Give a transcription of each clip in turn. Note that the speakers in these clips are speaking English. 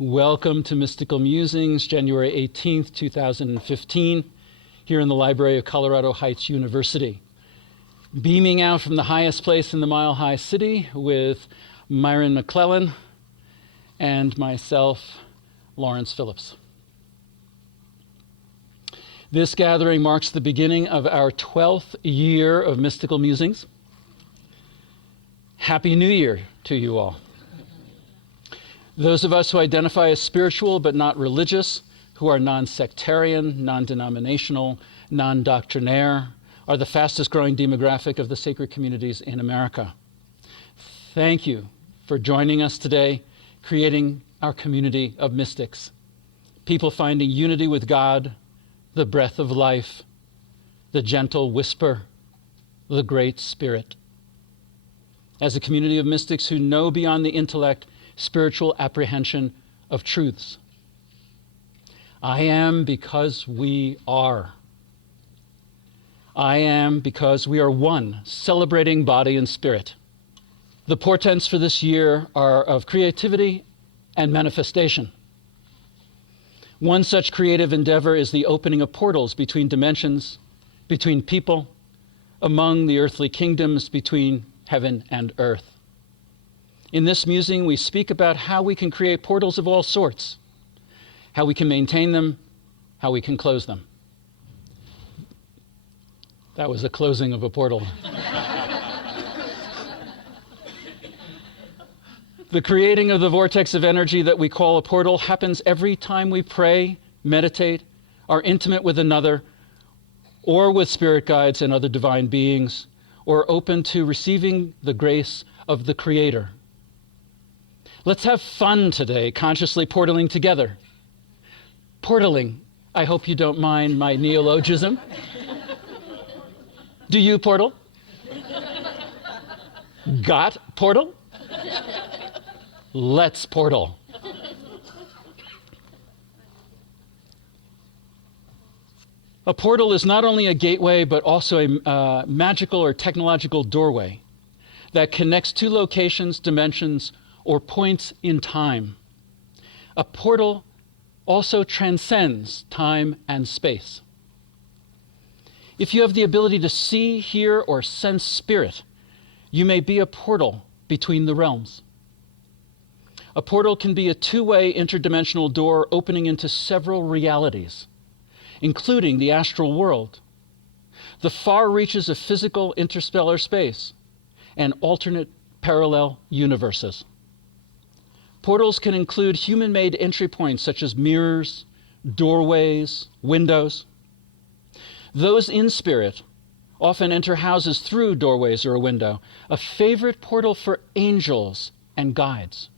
Welcome to Mystical Musings, January 18th, 2015, here in the library of Colorado Heights University. Beaming out from the highest place in the Mile High City with Myron-McClellan and myself, Lawrence-Phillips. This gathering marks the beginning of our 12th year of Mystical Musings. Happy New Year to you all. Those of us who identify as spiritual but not religious, who are non-sectarian, non-denominational, non-doctrinaire, are the fastest growing demographic of the sacred communities in America. Thank you for joining us today, creating our community of mystics, people finding unity with God, the breath of life, the gentle whisper, the great spirit. As a community of mystics who know beyond the intellect spiritual apprehension of truths. I am because we are. I am because we are one, celebrating body and spirit. The portents for this year are of creativity and manifestation. One such creative endeavor is the opening of portals between dimensions, between people, among the earthly kingdoms, between heaven and earth. In this musing, we speak about how we can create portals of all sorts, how we can maintain them, how we can close them. That was a closing of a portal. The creating of the vortex of energy that we call a portal happens every time we pray, meditate, are intimate with another, or with spirit guides and other divine beings, or open to receiving the grace of the Creator. Let's have fun today, consciously portaling together. Portaling, I hope you don't mind my neologism. Do you portal? Got portal? Let's portal. A portal is not only a gateway, but also a magical or technological doorway that connects two locations, dimensions, or points in time. A portal also transcends time and space. If you have the ability to see, hear, or sense spirit, you may be a portal between the realms. A portal can be a two-way interdimensional door opening into several realities, including the astral world, the far reaches of physical interstellar space, and alternate parallel universes. Portals can include human-made entry points such as mirrors, doorways, windows. Those in spirit often enter houses through doorways or a window, a favorite portal for angels and guides.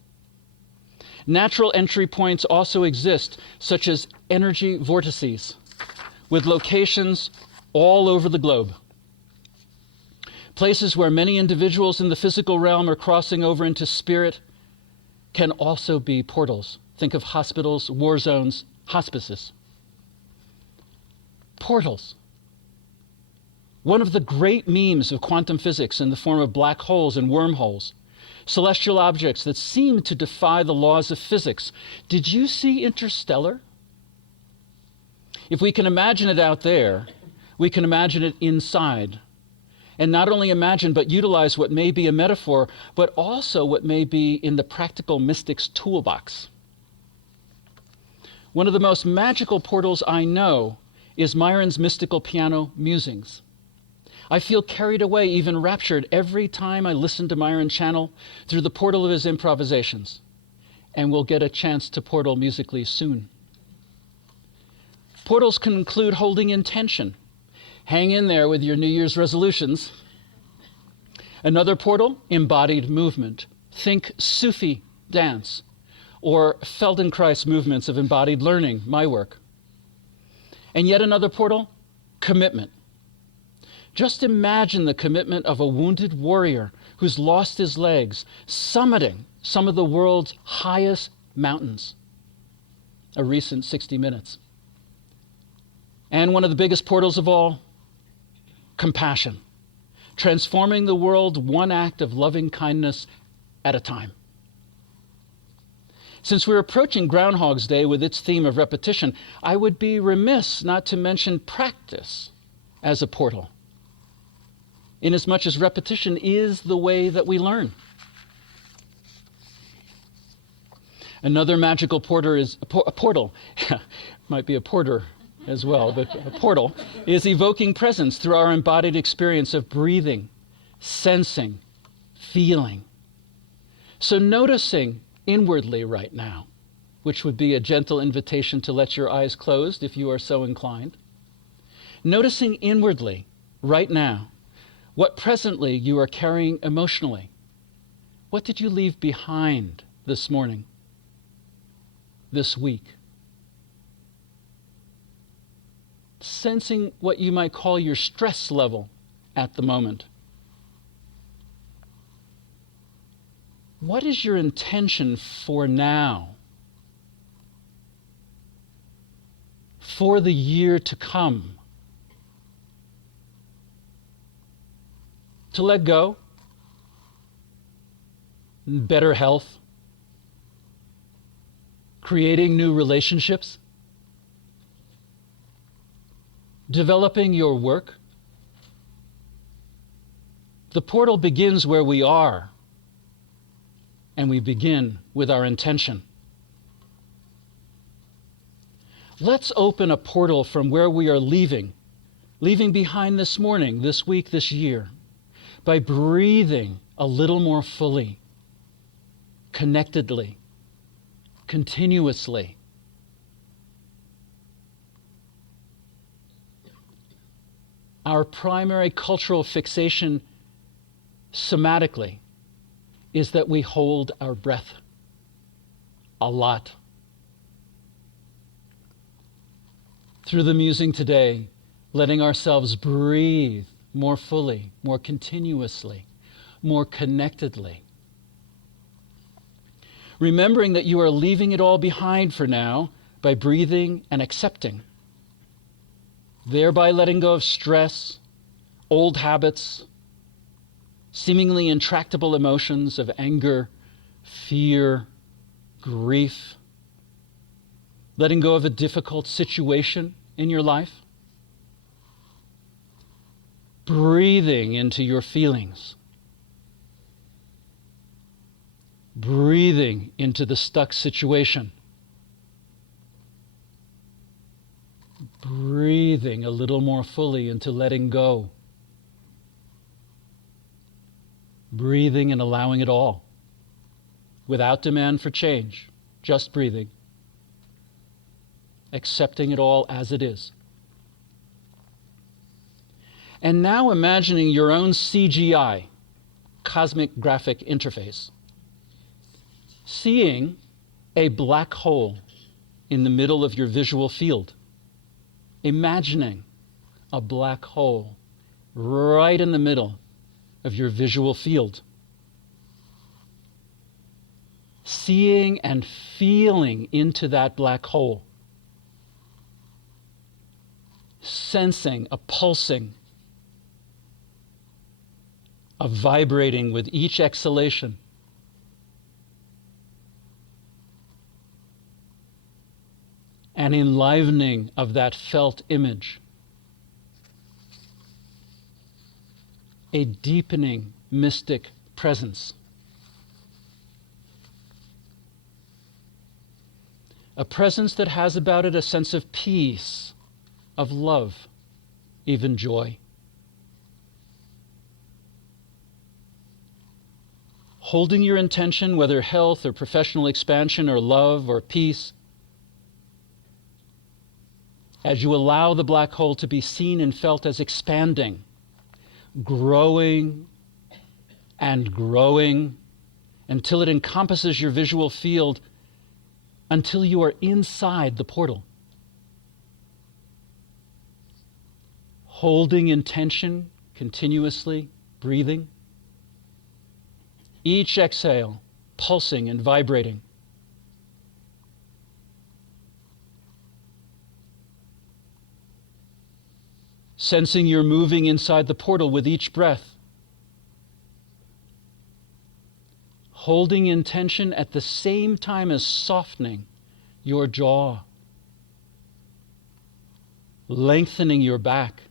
Natural entry points also exist, such as energy vortices, with locations all over the globe. Places where many individuals in the physical realm are crossing over into spirit can also be portals. Think of hospitals, war zones, hospices. Portals. One of the great memes of quantum physics in the form of black holes and wormholes, celestial objects that seem to defy the laws of physics. Did you see Interstellar? If we can imagine it out there, we can imagine it inside. And not only imagine, but utilize what may be a metaphor, but also what may be in the practical mystic's toolbox. One of the most magical portals I know is Myron's mystical piano musings. I feel carried away, even raptured, every time I listen to Myron channel through the portal of his improvisations. And we'll get a chance to portal musically soon. Portals can include holding intention. Hang in there with your New Year's resolutions. Another portal, embodied movement. Think Sufi dance or Feldenkrais movements of embodied learning, my work. And yet another portal, commitment. Just imagine the commitment of a wounded warrior who's lost his legs, summiting some of the world's highest mountains. A recent 60 Minutes. And one of the biggest portals of all, compassion. Transforming the world one act of loving kindness at a time. Since we're approaching Groundhog's Day with its theme of repetition, I would be remiss not to mention practice as a portal, inasmuch as repetition is the way that we learn. Another magical portal, might be a porter as well, but a portal is evoking presence through our embodied experience of breathing, sensing, feeling. So noticing inwardly right now, which would be a gentle invitation to let your eyes closed if you are so inclined. Noticing inwardly right now what presently you are carrying emotionally. What did you leave behind this morning, this week? Sensing what you might call your stress level at the moment. What is your intention for now? For the year to come? To let go? Better health? Creating new relationships? Developing your work? The portal begins where we are. And we begin with our intention. Let's open a portal from where we are leaving behind this morning, this week, this year, by breathing a little more fully, connectedly, continuously. Our primary cultural fixation somatically is that we hold our breath a lot. Through the musing today, letting ourselves breathe more fully, more continuously, more connectedly. Remembering that you are leaving it all behind for now by breathing and accepting, thereby letting go of stress, old habits, seemingly intractable emotions of anger, fear, grief, letting go of a difficult situation in your life, breathing into your feelings, breathing into the stuck situation, breathing a little more fully into letting go, breathing and allowing it all, without demand for change, just breathing, accepting it all as it is. And now imagining your own CGI, cosmic graphic interface, seeing a black hole in the middle of your visual field, imagining a black hole right in the middle of your visual field. Seeing and feeling into that black hole. Sensing a pulsing, a vibrating with each exhalation. An enlivening of that felt image. A deepening mystic presence. A presence that has about it a sense of peace, of love, even joy. Holding your intention, whether health or professional expansion or love or peace, as you allow the black hole to be seen and felt as expanding, growing and growing until it encompasses your visual field, until you are inside the portal. Holding intention continuously, breathing. Each exhale pulsing and vibrating. Sensing you're moving inside the portal with each breath. holding intention at the same time as softening your jaw, lengthening your back,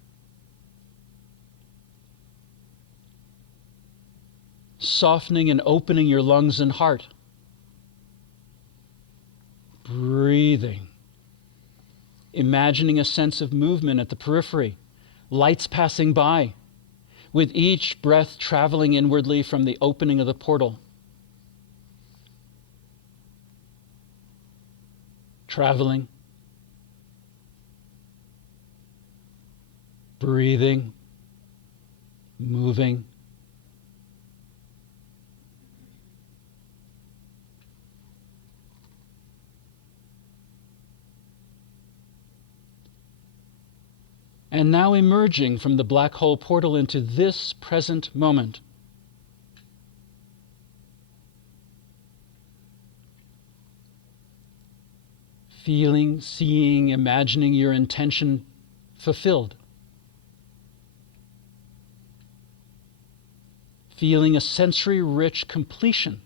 softening and opening your lungs and heart. Breathing. Imagining a sense of movement at the periphery, lights passing by, with each breath traveling inwardly from the opening of the portal. Traveling, breathing, moving. And now emerging from the black hole portal into this present moment. Feeling, seeing, imagining your intention fulfilled. Feeling a sensory-rich completion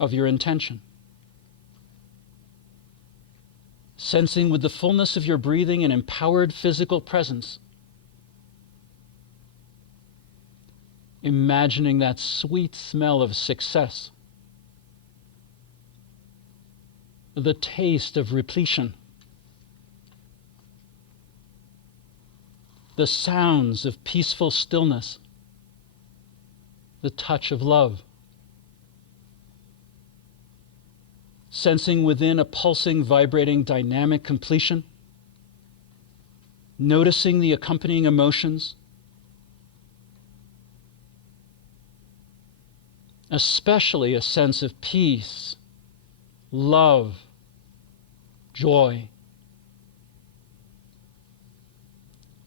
of your intention. Sensing with the fullness of your breathing an empowered physical presence. Imagining that sweet smell of success. The taste of repletion. The sounds of peaceful stillness. The touch of love. Sensing within a pulsing, vibrating, dynamic completion. Noticing the accompanying emotions. Especially a sense of peace, love, joy.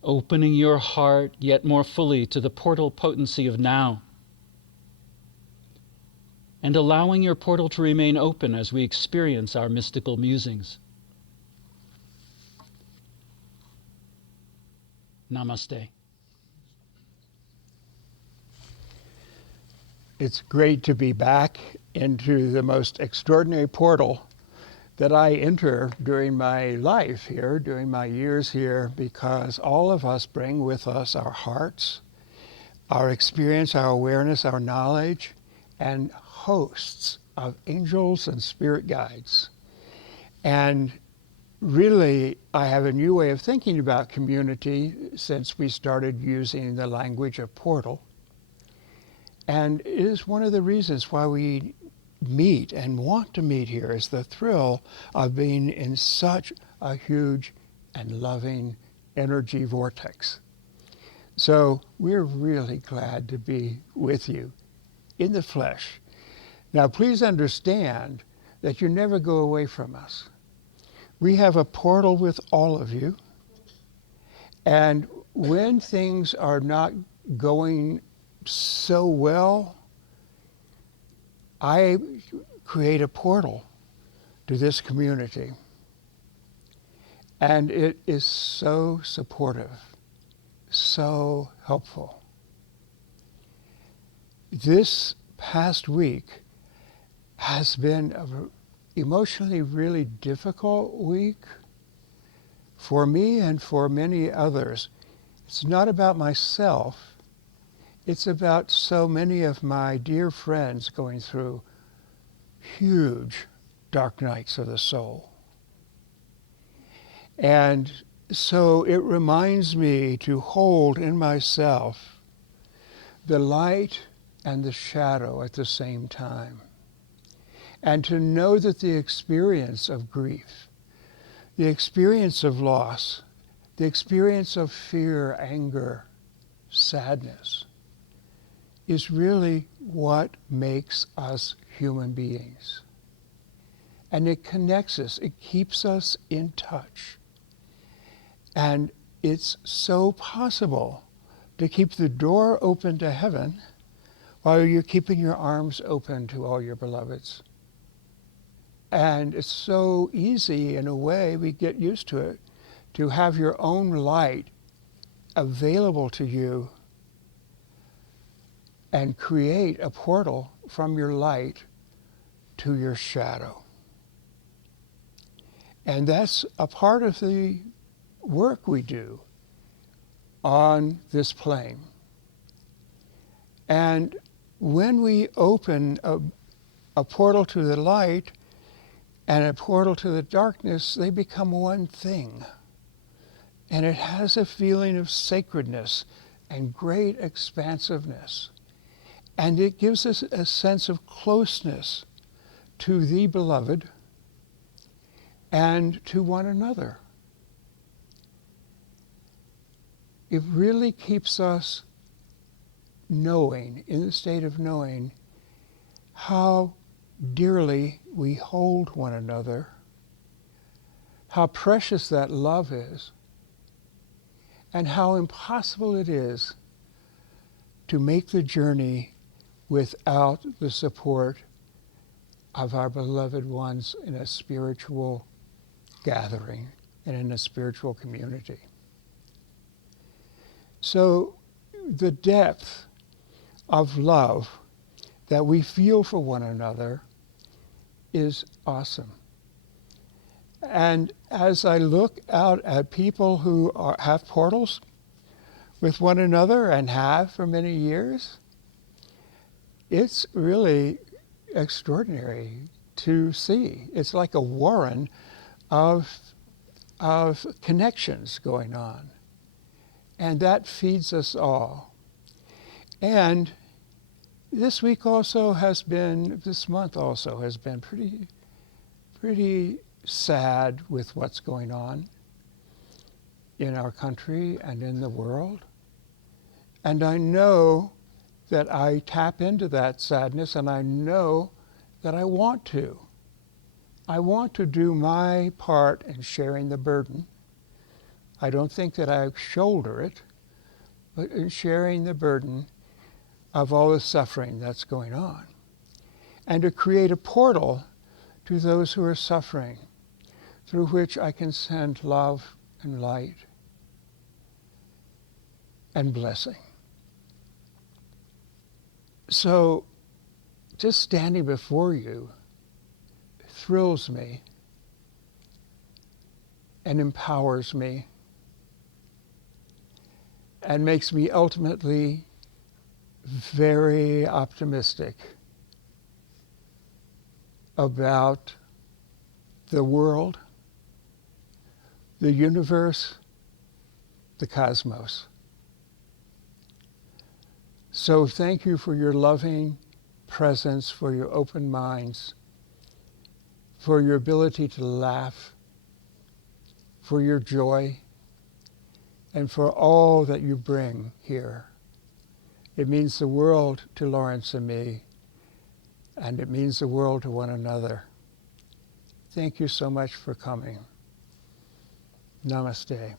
Opening your heart yet more fully to the portal potency of now. And allowing your portal to remain open as we experience our mystical musings. Namaste. It's great to be back into the most extraordinary portal that I enter during my life here, during my years here, because all of us bring with us our hearts, our experience, our awareness, our knowledge, and hosts of angels and spirit guides. And really, I have a new way of thinking about community since we started using the language of portal. And it is one of the reasons why we meet and want to meet here, is the thrill of being in such a huge and loving energy vortex. So we're really glad to be with you in the flesh. Now please understand that you never go away from us. We have a portal with all of you. And when things are not going so well, I create a portal to this community. And it is so supportive, so helpful. This past week has been an emotionally really difficult week for me and for many others. It's not about myself. It's about so many of my dear friends going through huge dark nights of the soul. And so it reminds me to hold in myself the light and the shadow at the same time. And to know that the experience of grief, the experience of loss, the experience of fear, anger, sadness, is really what makes us human beings. And it connects us, it keeps us in touch. And it's so possible to keep the door open to heaven while you're keeping your arms open to all your beloveds. And it's so easy, in a way, we get used to it, to have your own light available to you and create a portal from your light to your shadow. And that's a part of the work we do on this plane. And when we open a portal to the light and a portal to the darkness, they become one thing. And it has a feeling of sacredness and great expansiveness. And it gives us a sense of closeness to the beloved and to one another. It really keeps us knowing, in the state of knowing, how dearly we hold one another, how precious that love is, and how impossible it is to make the journey without the support of our beloved ones in a spiritual gathering and in a spiritual community. So the depth of love that we feel for one another is awesome. And as I look out at people who have portals with one another and have for many years, it's really extraordinary to see. It's like a warren of connections going on. And that feeds us all. And this month also has been pretty sad with what's going on in our country and in the world. And I know that I tap into that sadness, and I know that I want to. I want to do my part in sharing the burden. I don't think that I shoulder it, but in sharing the burden of all the suffering that's going on. And to create a portal to those who are suffering, through which I can send love and light and blessing. So just standing before you thrills me and empowers me and makes me ultimately very optimistic about the world, the universe, the cosmos. So thank you for your loving presence, for your open minds, for your ability to laugh, for your joy, and for all that you bring here. It means the world to Lawrence and me, and it means the world to one another. Thank you so much for coming. Namaste.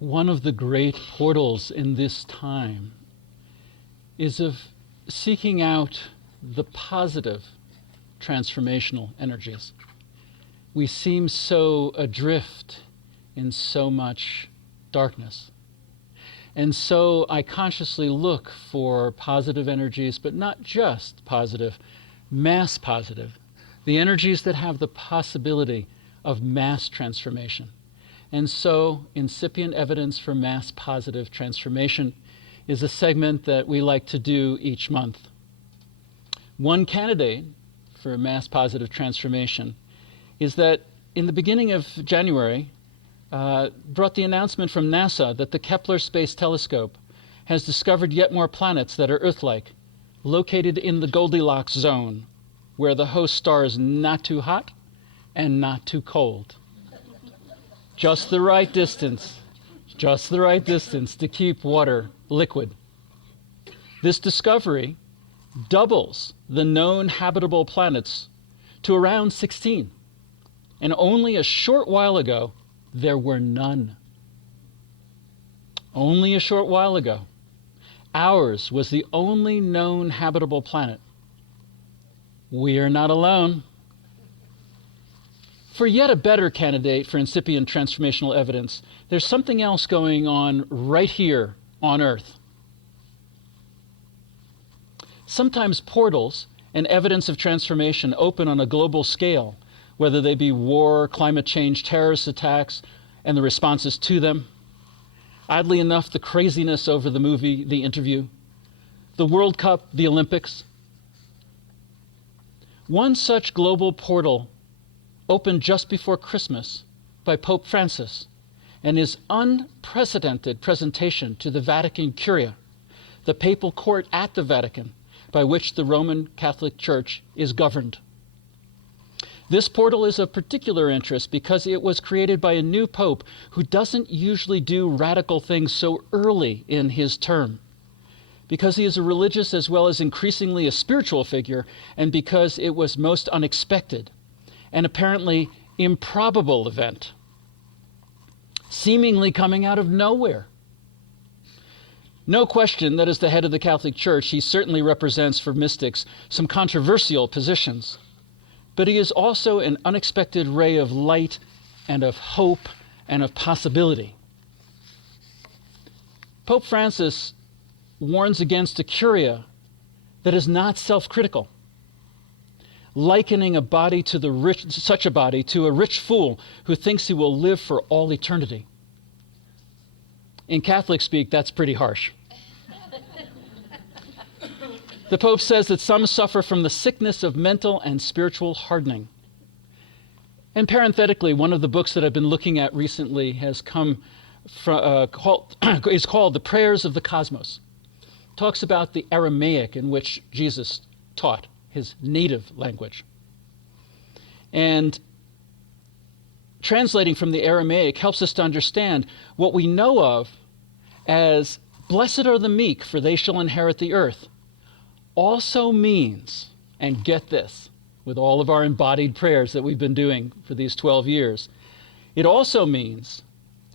one of the great portals in this time is of seeking out the positive transformational energies. We seem so adrift in so much darkness. And so I consciously look for positive energies, but not just positive, mass positive, the energies that have the possibility of mass transformation. And so incipient evidence for mass positive transformation is a segment that we like to do each month. One candidate for mass positive transformation is that in the beginning of January, brought the announcement from NASA that the Kepler Space Telescope has discovered yet more planets that are Earth-like, located in the Goldilocks zone, where the host star is not too hot and not too cold. Just the right distance to keep water liquid. This discovery doubles the known habitable planets to around 16. And only a short while ago, there were none. Only a short while ago, ours was the only known habitable planet. We are not alone. For yet a better candidate for incipient transformational evidence, there's something else going on right here on Earth. Sometimes portals and evidence of transformation open on a global scale, whether they be war, climate change, terrorist attacks, and the responses to them. Oddly enough, the craziness over the movie, The Interview, the World Cup, the Olympics. One such global portal opened just before Christmas by Pope Francis and his unprecedented presentation to the Vatican Curia, the papal court at the Vatican, by which the Roman Catholic Church is governed. This portal is of particular interest because it was created by a new pope who doesn't usually do radical things so early in his term, because he is a religious as well as increasingly a spiritual figure, and because it was most unexpected and apparently improbable event, seemingly coming out of nowhere. No question that as the head of the Catholic Church, he certainly represents for mystics some controversial positions. But he is also an unexpected ray of light and of hope and of possibility. Pope Francis warns against a curia that is not self-critical, likening a body to the rich, such a body to a rich fool who thinks he will live for all eternity. In Catholic speak, that's pretty harsh. The Pope says that some suffer from the sickness of mental and spiritual hardening. And parenthetically, one of the books that I've been looking at recently has come from, is called The Prayers of the Cosmos. It talks about the Aramaic in which Jesus taught, his native language. And translating from the Aramaic helps us to understand what we know of as blessed are the meek, for they shall inherit the earth, also means, and get this, with all of our embodied prayers that we've been doing for these 12 years, it also means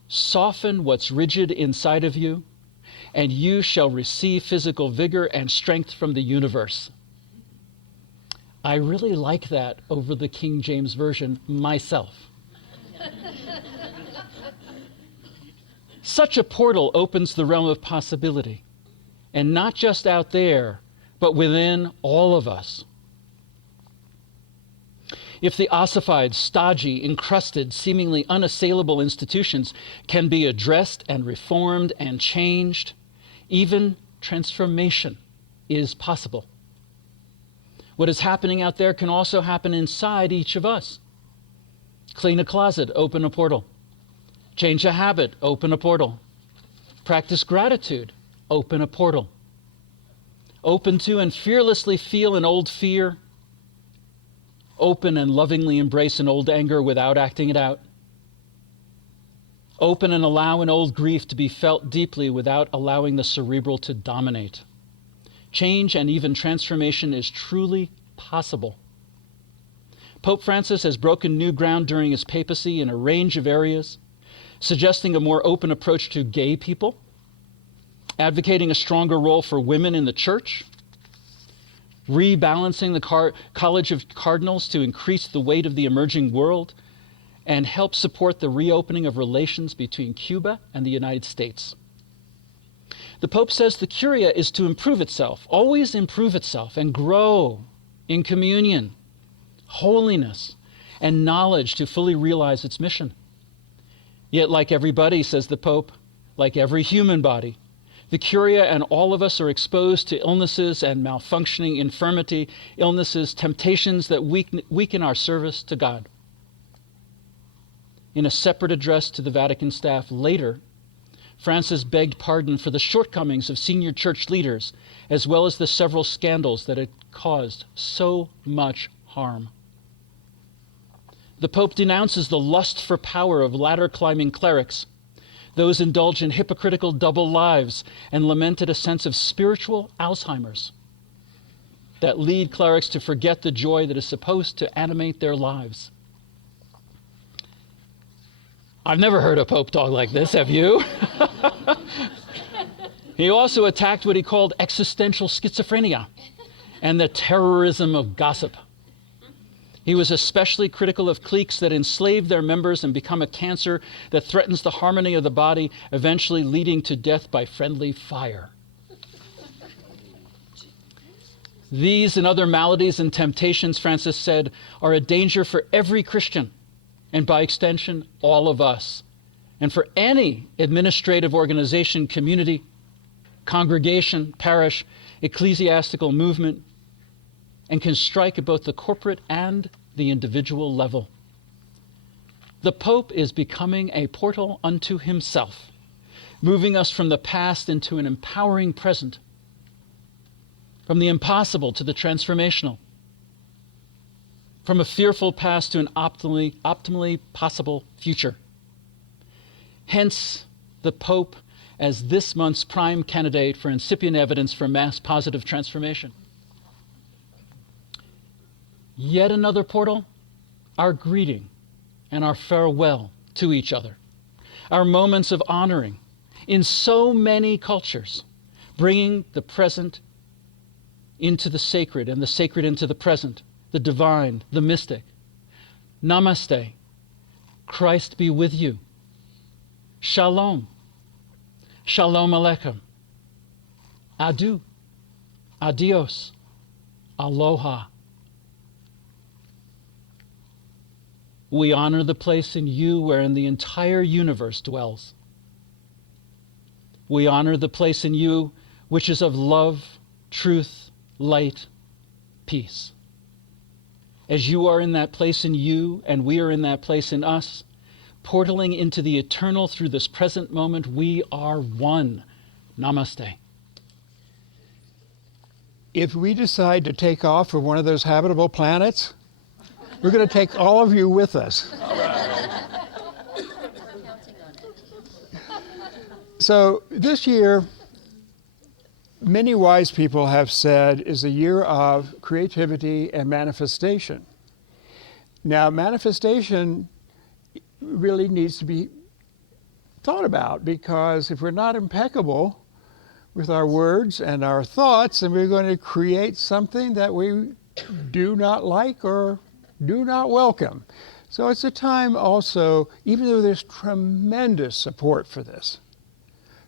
soften what's rigid inside of you, and you shall receive physical vigor and strength from the universe. I really like that over the King James Version myself. Such a portal opens the realm of possibility, and not just out there, but within all of us. If the ossified, stodgy, encrusted, seemingly unassailable institutions can be addressed and reformed and changed, even transformation is possible. What is happening out there can also happen inside each of us. Clean a closet, open a portal. Change a habit, open a portal. Practice gratitude, open a portal. Open to and fearlessly feel an old fear. Open and lovingly embrace an old anger without acting it out. Open and allow an old grief to be felt deeply without allowing the cerebral to dominate. Change and even transformation is truly possible. Pope Francis has broken new ground during his papacy in a range of areas, suggesting a more open approach to gay people, advocating a stronger role for women in the church, rebalancing the College of Cardinals to increase the weight of the emerging world, and help support the reopening of relations between Cuba and the United States. The Pope says the Curia is to improve itself, always improve itself, and grow in communion, holiness, and knowledge to fully realize its mission. Yet, like everybody, says the Pope, like every human body, the Curia and all of us are exposed to illnesses and malfunctioning infirmity, illnesses, temptations that weaken our service to God. In a separate address to the Vatican staff later, Francis begged pardon for the shortcomings of senior church leaders, as well as the several scandals that had caused so much harm. The Pope denounces the lust for power of ladder-climbing clerics. Those indulge in hypocritical double lives and lamented a sense of spiritual Alzheimer's that lead clerics to forget the joy that is supposed to animate their lives. I've never heard a Pope talk like this, have you? He also attacked what he called existential schizophrenia and the terrorism of gossip. He was especially critical of cliques that enslave their members and become a cancer that threatens the harmony of the body, eventually leading to death by friendly fire. These and other maladies and temptations, Francis said, are a danger for every Christian, and by extension, all of us, and for any administrative organization, community, congregation, parish, ecclesiastical movement, and can strike at both the corporate and the individual level. The Pope is becoming a portal unto himself, moving us from the past into an empowering present, from the impossible to the transformational, from a fearful past to an optimally possible future. Hence, the Pope as this month's prime candidate for incipient evidence for mass positive transformation. Yet another portal, our greeting and our farewell to each other, our moments of honoring in so many cultures, bringing the present into the sacred and the sacred into the present, the divine, the mystic. Namaste. Christ be with you. Shalom. Shalom Aleichem. Adu. Adios. Aloha. We honor the place in you wherein the entire universe dwells. We honor the place in you which is of love, truth, light, peace. As you are in that place in you, and we are in that place in us, portaling into the eternal through this present moment, we are one. Namaste. If we decide to take off from one of those habitable planets, we're going to take all of you with us. So this year, many wise people have said, is a year of creativity and manifestation. Now, manifestation really needs to be thought about, because if we're not impeccable with our words and our thoughts, then we're going to create something that we do not like or do not welcome. So it's a time also, even though there's tremendous support for this,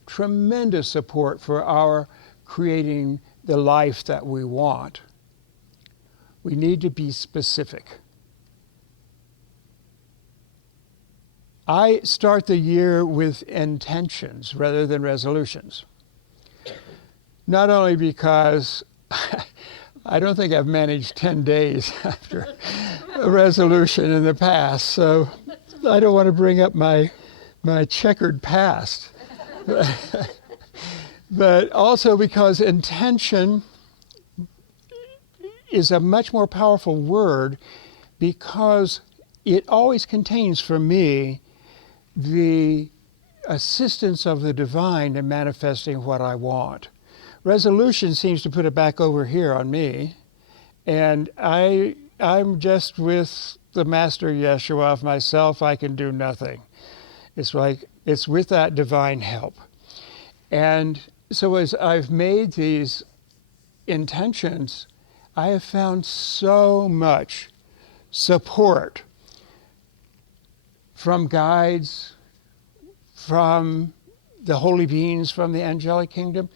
tremendous support for our creating the life that we want, we need to be specific. I start the year with intentions rather than resolutions. Not only because I don't think I've managed 10 days after a resolution in the past, so I don't want to bring up my checkered past. But also because intention is a much more powerful word, because it always contains for me the assistance of the divine in manifesting what I want. Resolution seems to put it back over here on me, and I'm just with the Master Yeshua. Of myself I can do nothing. It's with that divine help. And so as I've made these intentions, I have found so much support from guides, from the holy beings from the angelic kingdom,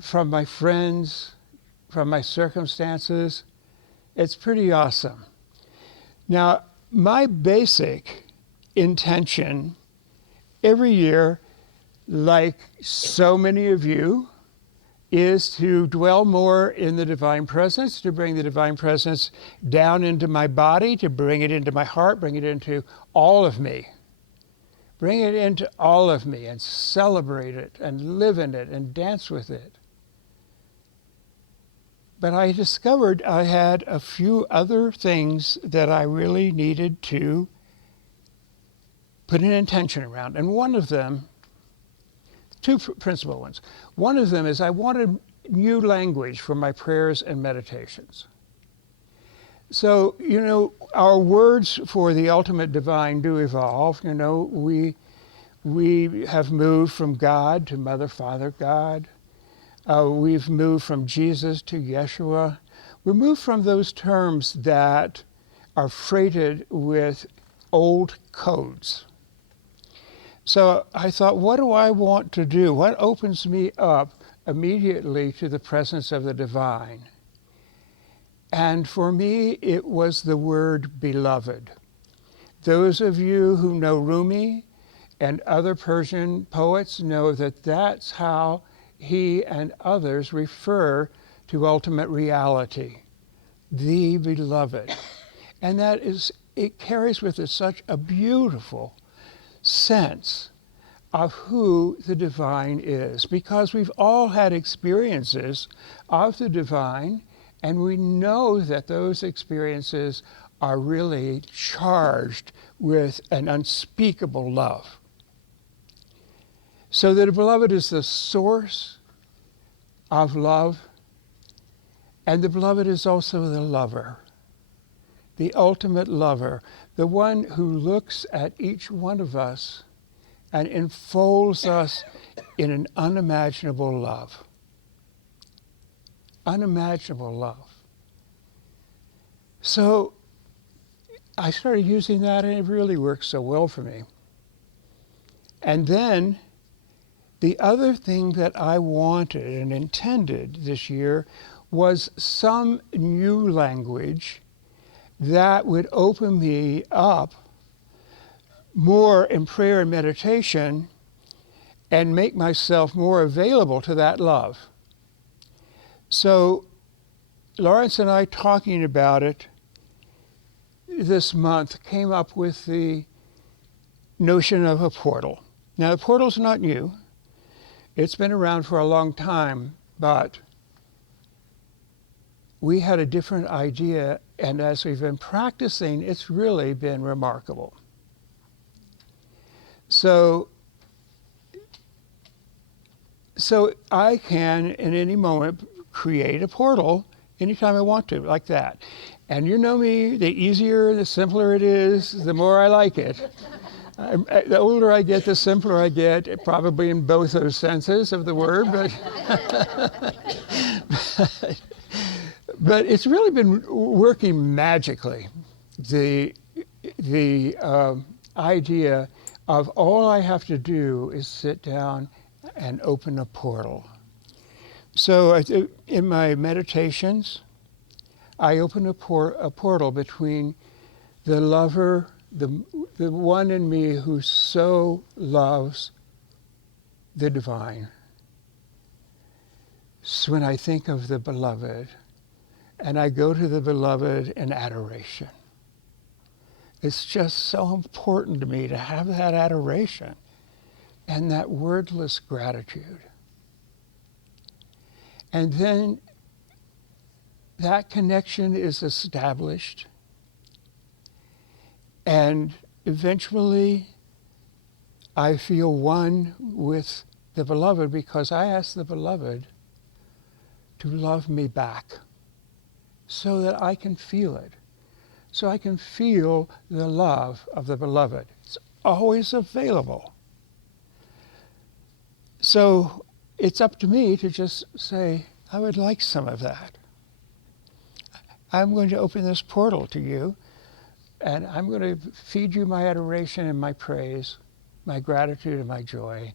from my friends, from my circumstances. It's pretty awesome. Now, my basic intention every year, like so many of you, is to dwell more in the divine presence, to bring the divine presence down into my body, to bring it into my heart, bring it into all of me. Bring it into all of me and celebrate it and live in it and dance with it. But I discovered I had a few other things that I really needed to put an intention around. And one of them, two principal ones. One of them is I wanted new language for my prayers and meditations. So, our words for the ultimate divine do evolve. We have moved from God to Mother, Father, God. We've moved from Jesus to Yeshua. We moved from those terms that are freighted with old codes. So I thought, what do I want to do? What opens me up immediately to the presence of the divine? And for me, it was the word beloved. Those of you who know Rumi and other Persian poets know that that's how he and others refer to ultimate reality, the beloved. And it carries with it such a beautiful sense of who the divine is, because we've all had experiences of the divine, and we know that those experiences are really charged with an unspeakable love. So the beloved is the source of love, and the beloved is also the lover, the ultimate lover, the one who looks at each one of us and enfolds us in an unimaginable love. Unimaginable love. So I started using that, and it really works so well for me. And then the other thing that I wanted and intended this year was some new language that would open me up more in prayer and meditation and make myself more available to that love. So Lawrence and I, talking about it this month, came up with the notion of a portal. Now, the portal's not new. It's been around for a long time, but we had a different idea, and as we've been practicing, it's really been remarkable. So I can, in any moment, create a portal anytime I want to, like that. And you know me, the easier, the simpler it is, the more I like it. The older I get, the simpler I get, probably in both those senses of the word, but it's really been working magically. The idea of all I have to do is sit down and open a portal. So in my meditations, I open a portal between the lover, the one in me who so loves the divine. So when I think of the beloved, and I go to the beloved in adoration. It's just so important to me to have that adoration and that wordless gratitude. And then that connection is established, and eventually I feel one with the beloved, because I ask the beloved to love me back so that I can feel it. So I can feel the love of the beloved. It's always available. So it's up to me to just say, I would like some of that. I'm going to open this portal to you, and I'm going to feed you my adoration and my praise, my gratitude and my joy,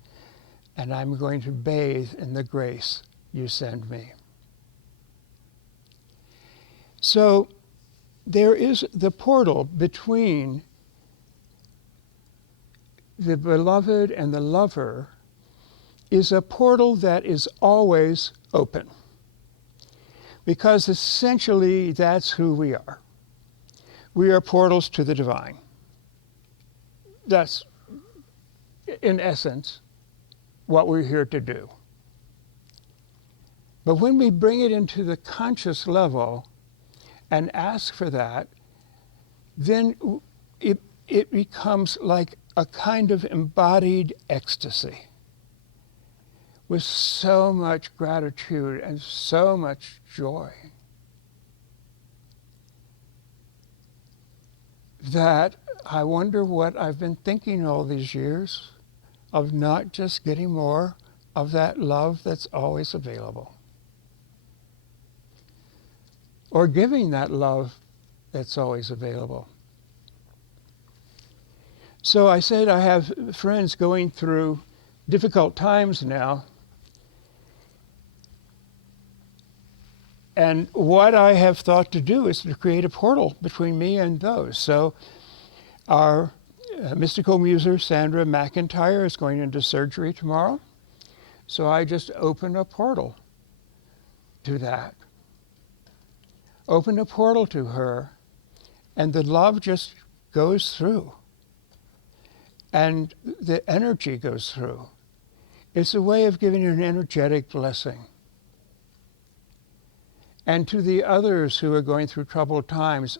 and I'm going to bathe in the grace you send me. So there is the portal between the beloved and the lover is a portal that is always open. Because essentially that's who we are. We are portals to the divine. That's, in essence, what we're here to do. But when we bring it into the conscious level and ask for that, then it becomes like a kind of embodied ecstasy with so much gratitude and so much joy that I wonder what I've been thinking all these years of not just getting more of that love that's always available, or giving that love that's always available. So I said I have friends going through difficult times now. And what I have thought to do is to create a portal between me and those. So our mystical muser, Sandra McIntyre, is going into surgery tomorrow. So I just open a portal to that. Open a portal to her, and the love just goes through. And the energy goes through. It's a way of giving an energetic blessing. And to the others who are going through troubled times,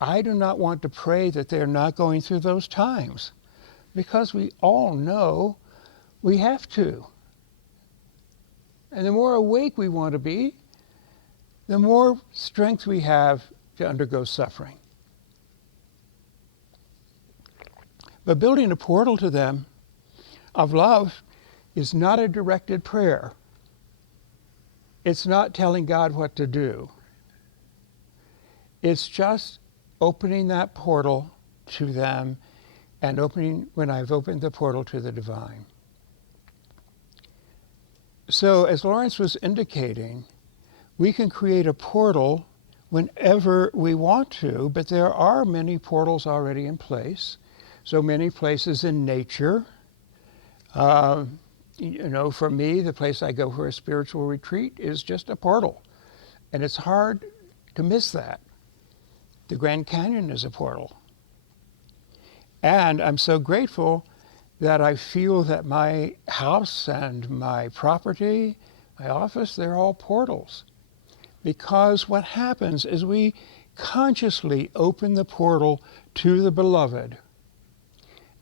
I do not want to pray that they're not going through those times, because we all know we have to. And the more awake we want to be, the more strength we have to undergo suffering. But building a portal to them of love is not a directed prayer. It's not telling God what to do. It's just opening that portal to them and opening, when I've opened the portal to the divine. So as Lawrence was indicating, we can create a portal whenever we want to, but there are many portals already in place. So many places in nature. You know, for me, the place I go for a spiritual retreat is just a portal. And it's hard to miss that. The Grand Canyon is a portal. And I'm so grateful that I feel that my house and my property, my office, they're all portals. Because what happens is we consciously open the portal to the beloved.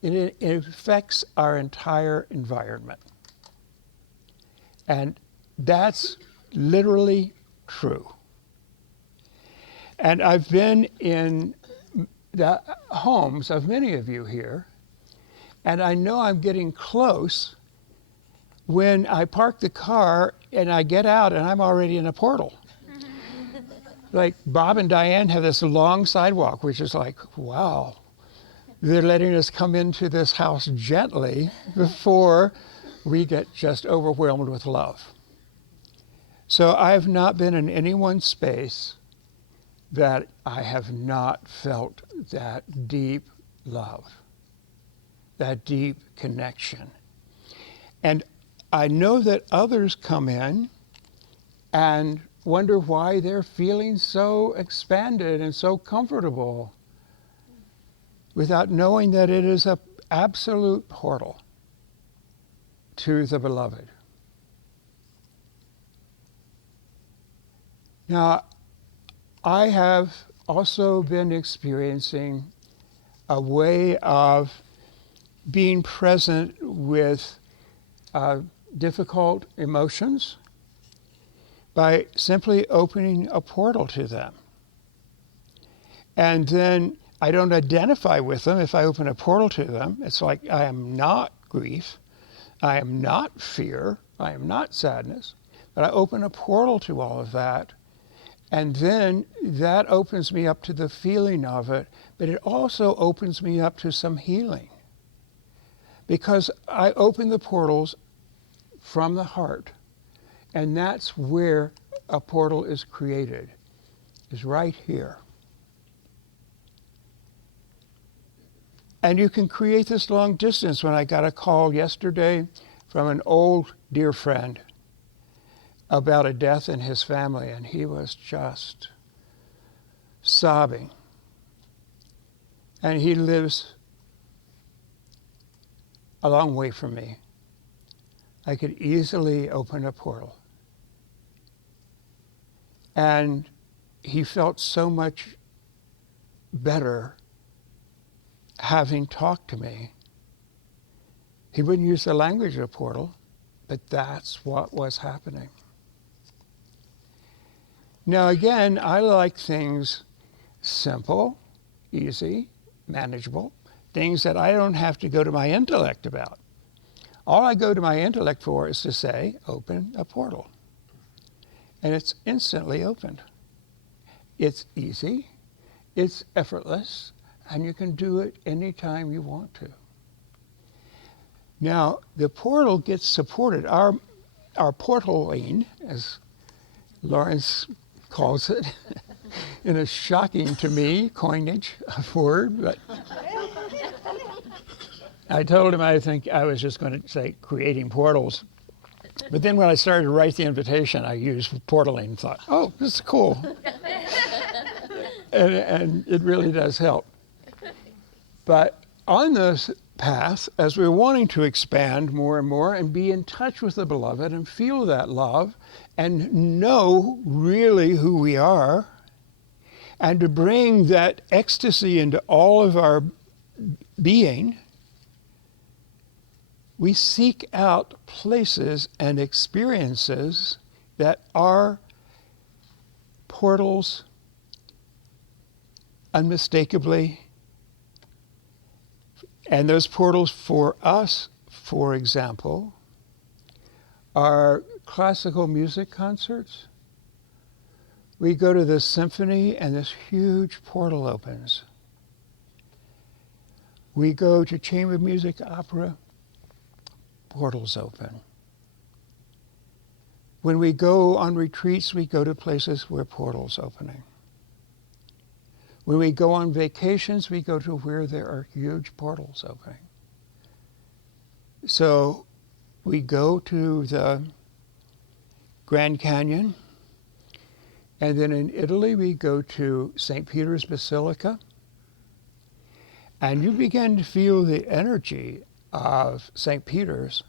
It affects our entire environment. And that's literally true. And I've been in the homes of many of you here, and I know I'm getting close when I park the car and I get out and I'm already in a portal. Like Bob and Diane have this long sidewalk, which is like, wow, they're letting us come into this house gently before we get just overwhelmed with love. So I have not been in any one space that I have not felt that deep love, that deep connection. And I know that others come in and wonder why they're feeling so expanded and so comfortable without knowing that it is an absolute portal to the beloved. Now, I have also been experiencing a way of being present with difficult emotions by simply opening a portal to them. And then I don't identify with them if I open a portal to them. It's like I am not grief. I am not fear. I am not sadness. But I open a portal to all of that. And then that opens me up to the feeling of it. But it also opens me up to some healing. Because I open the portals from the heart. And that's where a portal is created, is right here. And you can create this long distance. When I got a call yesterday from an old dear friend about a death in his family, and he was just sobbing. And he lives a long way from me. I could easily open a portal. And he felt so much better having talked to me. He wouldn't use the language of portal, but that's what was happening. Now again, I like things simple, easy, manageable, things that I don't have to go to my intellect about. All I go to my intellect for is to say, open a portal. And it's instantly opened. It's easy, it's effortless, and you can do it anytime you want to. Now, the portal gets supported. Our portaling, as Lawrence calls it, in a shocking to me coinage of word, but I told him I think I was just going to say creating portals. But then when I started to write the invitation, I used portaling and thought, oh, this is cool. and it really does help. But on this path, as we're wanting to expand more and more and be in touch with the beloved and feel that love and know really who we are, and to bring that ecstasy into all of our being, we seek out places and experiences that are portals unmistakably. And those portals for us, for example, are classical music concerts. We go to this symphony and this huge portal opens. We go to chamber music, opera, portals open. When we go on retreats, we go to places where portals opening. When we go on vacations, we go to where there are huge portals opening. So we go to the Grand Canyon, and then in Italy we go to St. Peter's Basilica, and you begin to feel the energy of St. Peter's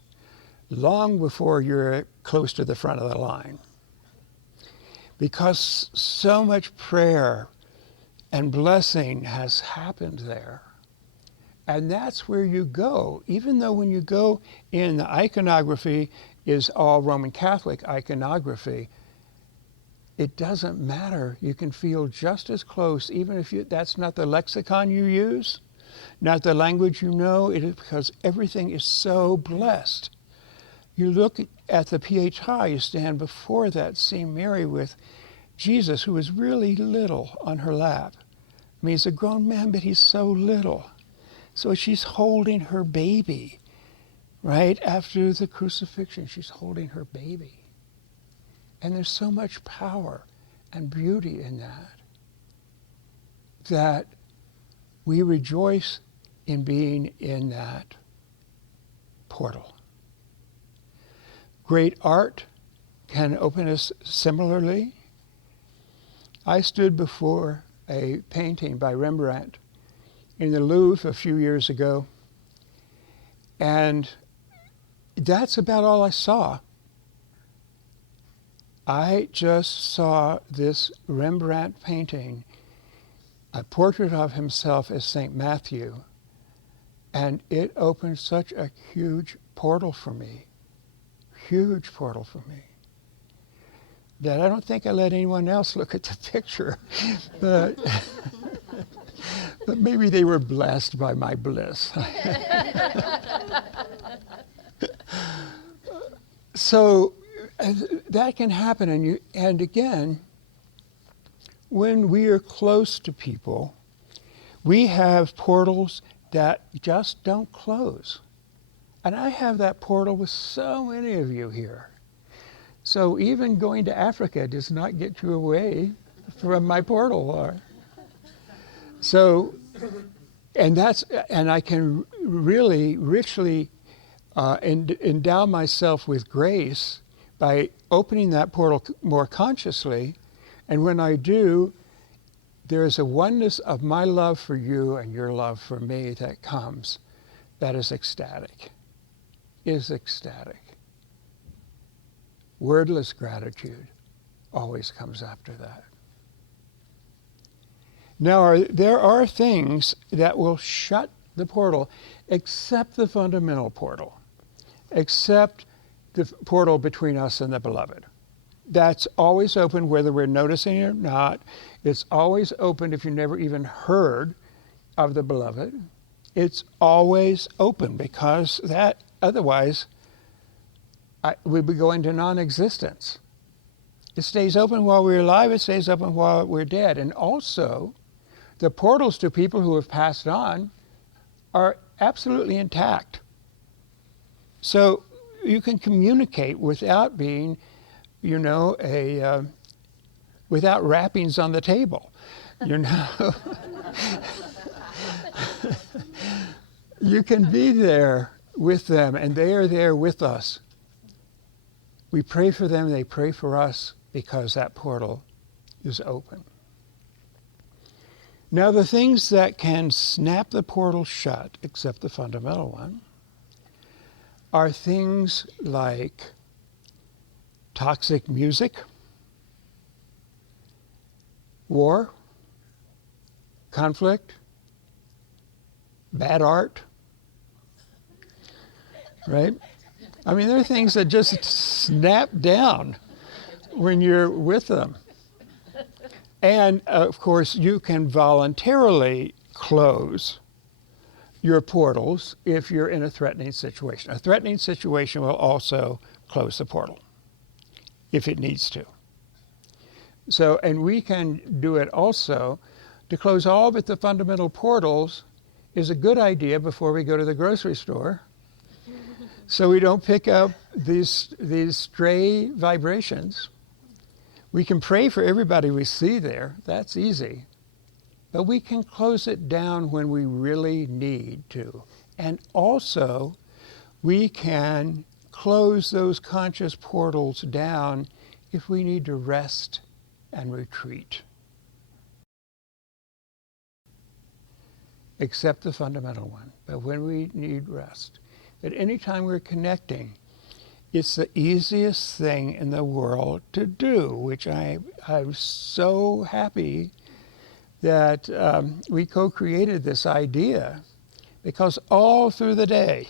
long before you're close to the front of the line. Because so much prayer and blessing has happened there. And that's where you go. Even though when you go in, the iconography is all Roman Catholic iconography, it doesn't matter. You can feel just as close, even if that's not the lexicon you use, not the language you know. It is because everything is so blessed. You look at the Pietà, you stand before that, see Mary with Jesus, who is really little, on her lap. I mean, he's a grown man, but he's so little. So she's holding her baby. Right after the crucifixion, she's holding her baby. And there's so much power and beauty in that we rejoice in being in that portal. Great art can open us similarly. I stood before a painting by Rembrandt in the Louvre a few years ago, and that's about all I saw. I just saw this Rembrandt painting, a portrait of himself as St. Matthew, and it opened such a huge portal for me, that I don't think I let anyone else look at the picture. Maybe they were blessed by my bliss. So that can happen, and again, when we are close to people, we have portals that just don't close. And I have that portal with so many of you here. So even going to Africa does not get you away from my portal. So, and I can really richly endow myself with grace by opening that portal more consciously. And when I do, there is a oneness of my love for you and your love for me that comes that is ecstatic. Wordless gratitude always comes after that. Now, there are things that will shut the portal, except the fundamental portal, except the portal between us and the beloved. That's always open whether we're noticing it or not. It's always open if you never even heard of the beloved. It's always open because that otherwise we'd be going to non-existence. It stays open while we're alive. It stays open while we're dead. And also, the portals to people who have passed on are absolutely intact. So you can communicate without being, without wrappings on the table, You can be there with them, and they are there with us. We pray for them, they pray for us, because that portal is open. Now, the things that can snap the portal shut, except the fundamental one, are things like toxic music, war, conflict, bad art, right? I mean, there are things that just snap down when you're with them. And, of course, you can voluntarily close your portals if you're in a threatening situation. A threatening situation will also close the portal if it needs to. So, and we can do it also. To close all but the fundamental portals is a good idea before we go to the grocery store, so we don't pick up these stray vibrations. We can pray for everybody we see there. That's easy. But we can close it down when we really need to. And also, we can close those conscious portals down if we need to rest and retreat. Except the fundamental one. But when we need rest. At any time we're connecting, it's the easiest thing in the world to do, which I'm so happy that we co-created this idea, because all through the day,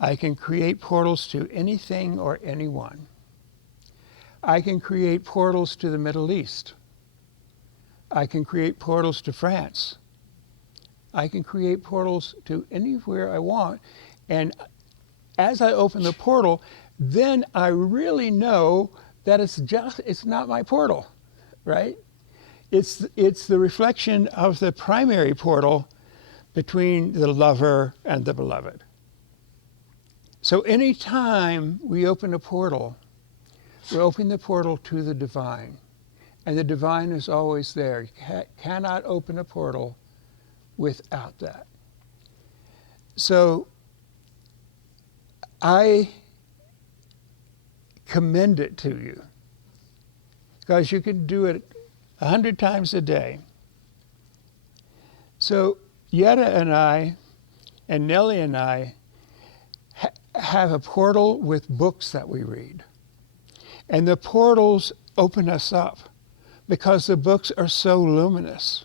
I can create portals to anything or anyone. I can create portals to the Middle East. I can create portals to France. I can create portals to anywhere I want. And as I open the portal, then I really know that it's not my portal, right? It's the reflection of the primary portal between the lover and the beloved. So anytime we open a portal, we open the portal to the divine. And the divine is always there. You cannot open a portal without that. So I commend it to you, because you can do it 100 times a day. So Yetta and I, and Nellie and I, have a portal with books that we read. And the portals open us up because the books are so luminous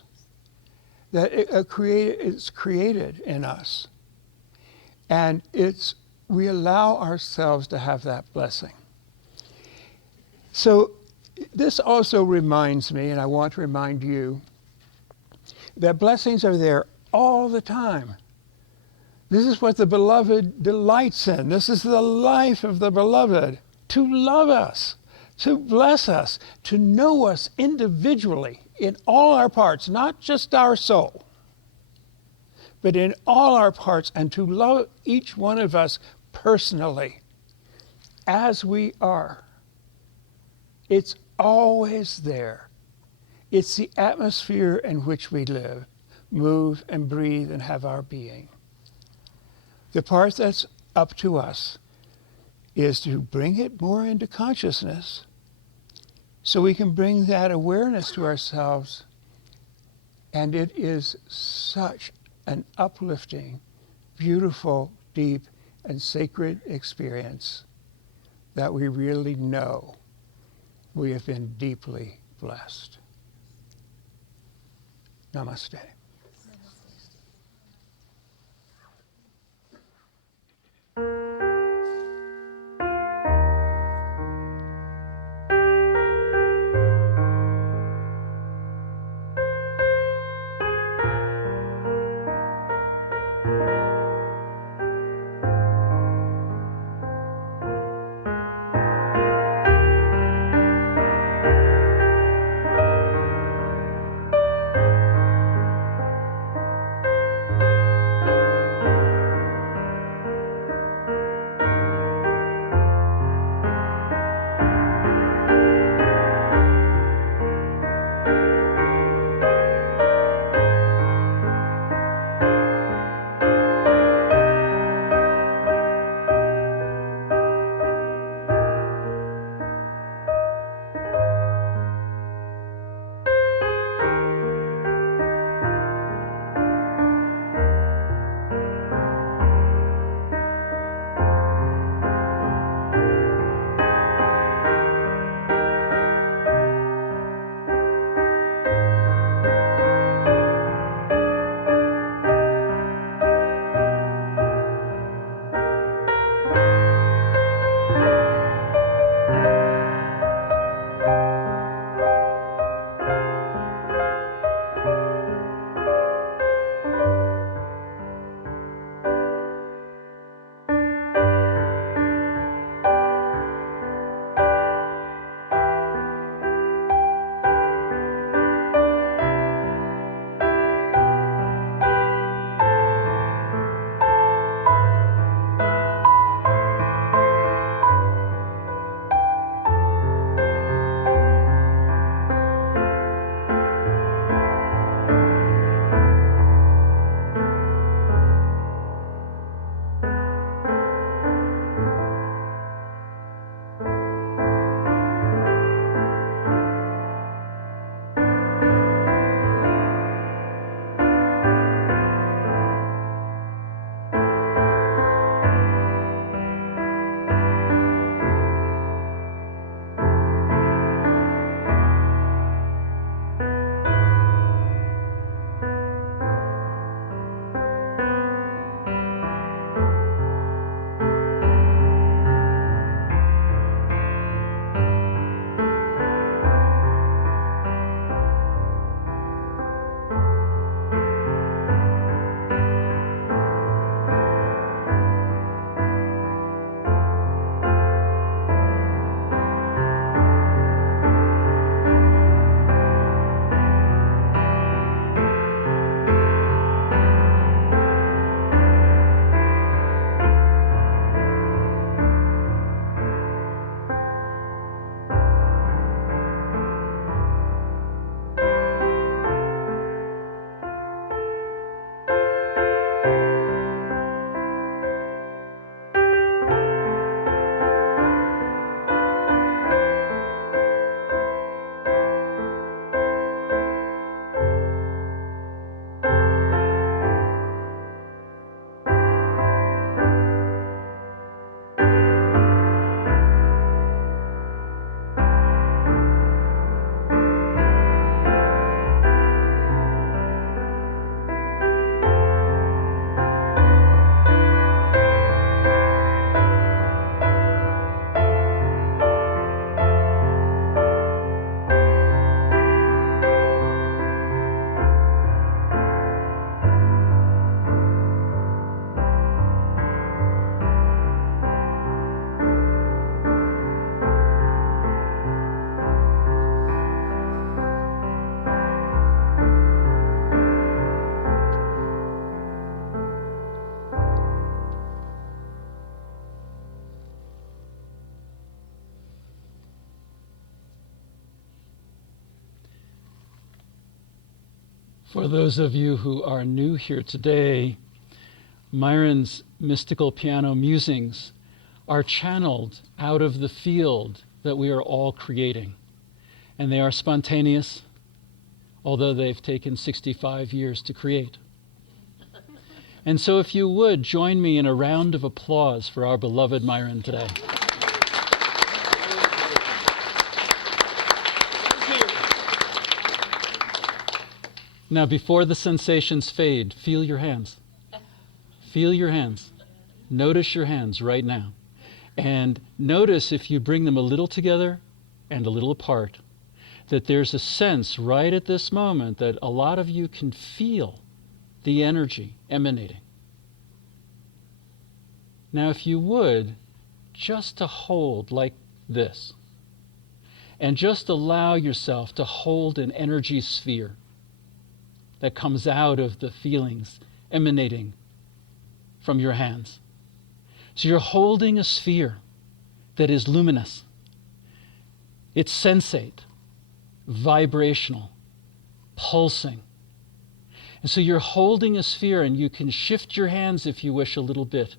that it's created in us. And we allow ourselves to have that blessing. So this also reminds me, and I want to remind you, that blessings are there all the time. This is what the beloved delights in. This is the life of the beloved, to love us, to bless us, to know us individually in all our parts, not just our soul, but in all our parts, and to love each one of us personally as we are. It's always there. It's the atmosphere in which we live, move, and breathe, and have our being. The part that's up to us is to bring it more into consciousness so we can bring that awareness to ourselves. And it is such an uplifting, beautiful, deep, and sacred experience that we really know we have been deeply blessed. Namaste. For those of you who are new here today, Myron's mystical piano musings are channeled out of the field that we are all creating. And they are spontaneous, although they've taken 65 years to create. And so if you would, join me in a round of applause for our beloved Myron today. Now, before the sensations fade, feel your hands. Feel your hands. Notice your hands right now. And notice if you bring them a little together and a little apart, that there's a sense right at this moment that a lot of you can feel the energy emanating. Now, if you would, just to hold like this, and just allow yourself to hold an energy sphere that comes out of the feelings emanating from your hands. So you're holding a sphere that is luminous. It's sensate, vibrational, pulsing. And so you're holding a sphere, and you can shift your hands, if you wish, a little bit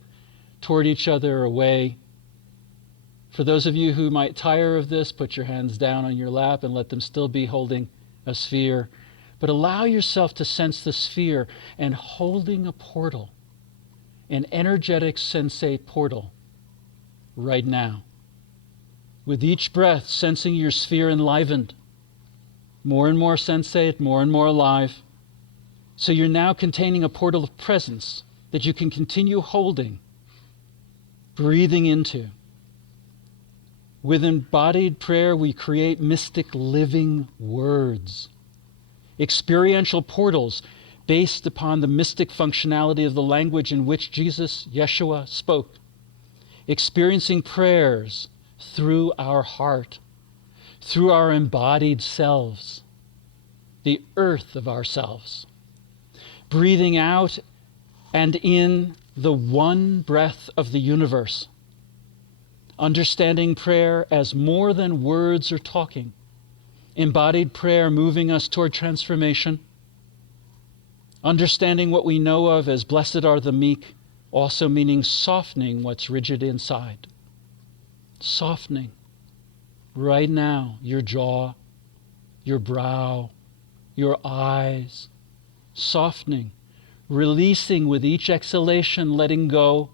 toward each other or away. For those of you who might tire of this, put your hands down on your lap and let them still be holding a sphere. But allow yourself to sense the sphere and holding a portal, an energetic sensate portal right now. With each breath, sensing your sphere enlivened, more and more sensate, more and more alive. So you're now containing a portal of presence that you can continue holding, breathing into. With embodied prayer, we create mystic living words, experiential portals based upon the mystic functionality of the language in which Jesus, Yeshua, spoke, experiencing prayers through our heart, through our embodied selves, the earth of ourselves, breathing out and in the one breath of the universe, understanding prayer as more than words or talking, embodied prayer moving us toward transformation, understanding what we know of as blessed are the meek, also meaning softening what's rigid inside. Softening right now your jaw, your brow, your eyes, softening, releasing with each exhalation, letting go,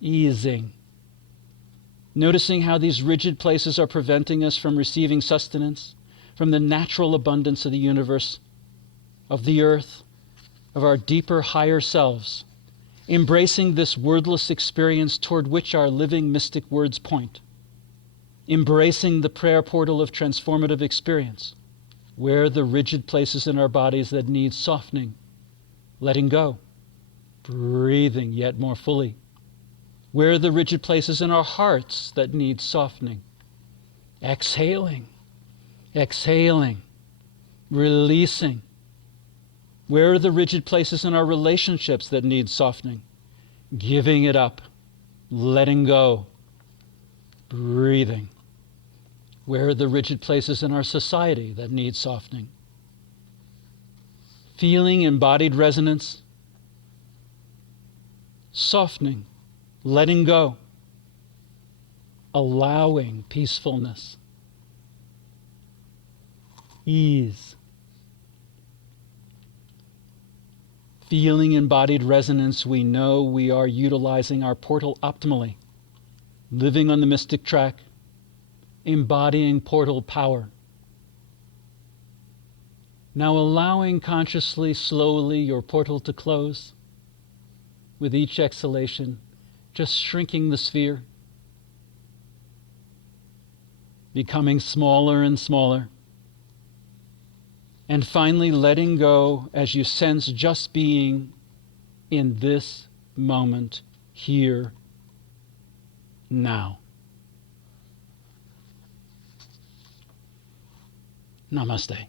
easing. Noticing how these rigid places are preventing us from receiving sustenance from the natural abundance of the universe, of the earth, of our deeper, higher selves, embracing this wordless experience toward which our living mystic words point, embracing the prayer portal of transformative experience, where the rigid places in our bodies that need softening, letting go, breathing yet more fully, where are the rigid places in our hearts that need softening? Exhaling, exhaling, releasing. Where are the rigid places in our relationships that need softening? Giving it up, letting go, breathing. Where are the rigid places in our society that need softening? Feeling embodied resonance, softening, letting go, allowing peacefulness, ease, feeling embodied resonance. We know we are utilizing our portal optimally, living on the mystic track, embodying portal power. Now allowing consciously, slowly, your portal to close. With each exhalation, just shrinking the sphere, becoming smaller and smaller, and finally letting go as you sense just being in this moment, here, now. Namaste.